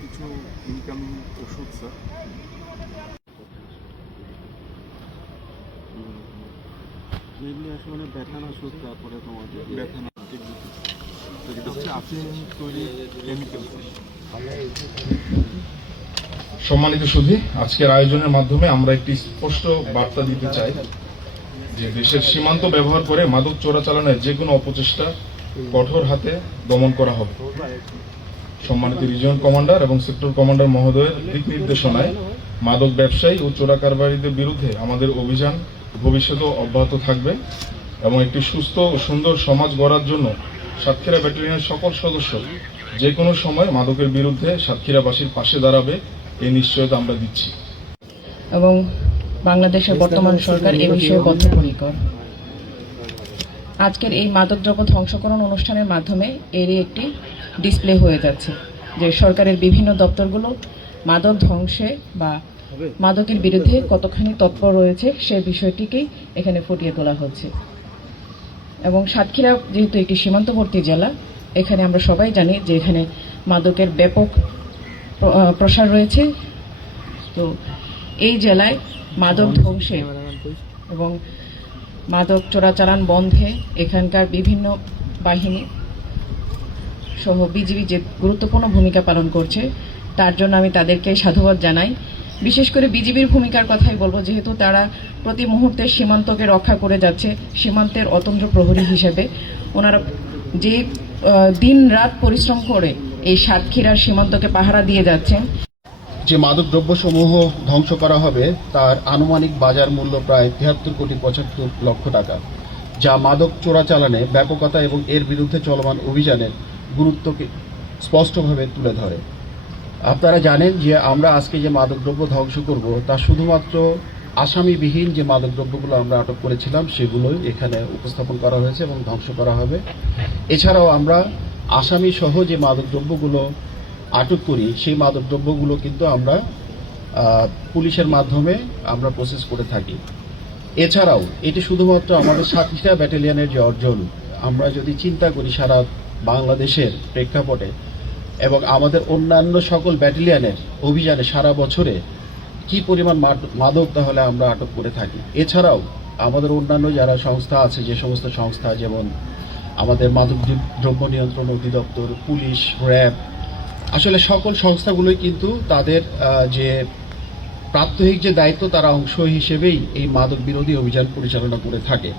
কিছু ইনকামিং ওষুধ স্যার এগুলি আসলে মানে ব্যথানা ওষুধ, তারপরে তোমার ব্যথানা যেটা হচ্ছে আপেল তৈরি কেমিক্যাল। সম্মানিত সুধী, আজকের আয়োজনের মাধ্যমে আমরা একটি স্পষ্ট বার্তা দিতে চাই যে দেশের সীমান্ত ব্যবহার করে মাদক চোরাচালানের যে কোনো অপচেষ্টা কঠোর হাতে দমন করা হবে। সম্মানিত রিজিয়ন কমান্ডার এবং সেক্টর কমান্ডার মহোদয়ের দিক নির্দেশনায় মাদক ব্যবসায়ী ও চোরা কারবারিদের বিরুদ্ধে আমাদের অভিযান ভবিষ্যতেও অব্যাহত থাকবে এবং একটি সুস্থ ও সুন্দর সমাজ গড়ার জন্য সাতক্ষীরা ব্যাটালিয়নের সকল সদস্য যে কোনো সময় মাদকের বিরুদ্ধে সাতক্ষীরাবাসীর পাশে দাঁড়াবে এই নিশ্চয়তা আমরা দিচ্ছি এবং বাংলাদেশের বর্তমান সরকার এ বিষয়ে বদ্ধপরিকর। আজকের এই মাদকদ্রব্য ধ্বংসকরণ অনুষ্ঠানের মাধ্যমে এরই একটি ডিসপ্লে হয়ে যাচ্ছে যে সরকারের বিভিন্ন দপ্তরগুলো মাদক ধ্বংসে বা মাদকের বিরুদ্ধে কতখানি তৎপর রয়েছে সে বিষয়টিকেই এখানে ফুটিয়ে তোলা হচ্ছে। এবং সাতক্ষীরা যেহেতু একটি সীমান্তবর্তী জেলা, এখানে আমরা সবাই জানি যে এখানে মাদকের ব্যাপক প্রসার রয়েছে। তো এই জেলায় মাদক ধ্বংসে এবং মাদক চোরাচালান বন্ধে এখানকার বিভিন্ন বাহিনী সহ বিজিবি যে গুরুত্বপূর্ণ ভূমিকা পালন করছে, তার জন্য আমি তাদেরকে সাধুবাদ জানাই। বিশেষ করে বিজিবির ভূমিকার কথাই বলবো, যেহেতু তারা প্রতি মুহূর্তে সীমান্তকে রক্ষা করে যাচ্ছে। সীমান্তের অতন্ত্র প্রহরী হিসেবে ওনারা যে দিন রাত পরিশ্রম করে এই সাতক্ষীরার সীমান্তকে পাহারা দিয়ে যাচ্ছেন। যে মাদক দ্রব্যসমূহ ধ্বংস করা হবে তার আনুমানিক বাজার মূল্য প্রায় ৭৩,৭৫,০০,০০০ টাকা, যা মাদক চোরাচালানে ব্যাপকতা এবং এর বিরুদ্ধে চলমান অভিযানের গুরুত্বকে স্পষ্টভাবে তুলে ধরে। আপনারা জানেন যে আমরা আজকে যে মাদকদ্রব্য ধ্বংস করব তা শুধুমাত্র আসামিবিহীন যে মাদকদ্রব্যগুলো আমরা আটক করেছিলাম সেগুলোই এখানে উপস্থাপন করা হয়েছে এবং ধ্বংস করা হবে। এছাড়াও আমরা আসামি সহ যে মাদকদ্রব্যগুলো আটক করি সেই মাদকদ্রব্যগুলো কিন্তু আমরা পুলিশের মাধ্যমে আমরা প্রসেস করে থাকি। এছাড়াও এটি শুধুমাত্র আমাদের সাতক্ষীরা ব্যাটালিয়নের যে অর্জন, আমরা যদি চিন্তা করি সারা বাংলাদেশের প্রেক্ষাপটে এবং আমাদের অন্যান্য সকল ব্যাটালিয়নের অভিযানে সারা বছরে কি পরিমাণ মাদক তাহলে আমরা আটক করে থাকি। এছাড়াও আমাদের অন্যান্য যারা সংস্থা আছে, যে সমস্ত সংস্থা যেমন আমাদের মাদক দ্রব্য নিয়ন্ত্রণ অধিদপ্তর, পুলিশ, র্যাব, আসলে সকল সংস্থাগুলোই কিন্তু তাদের যে প্রাত্যহিক যে দায়িত্ব তারা অংশ হিসেবেই এই মাদক বিরোধী অভিযান পরিচালনা করে থাকে।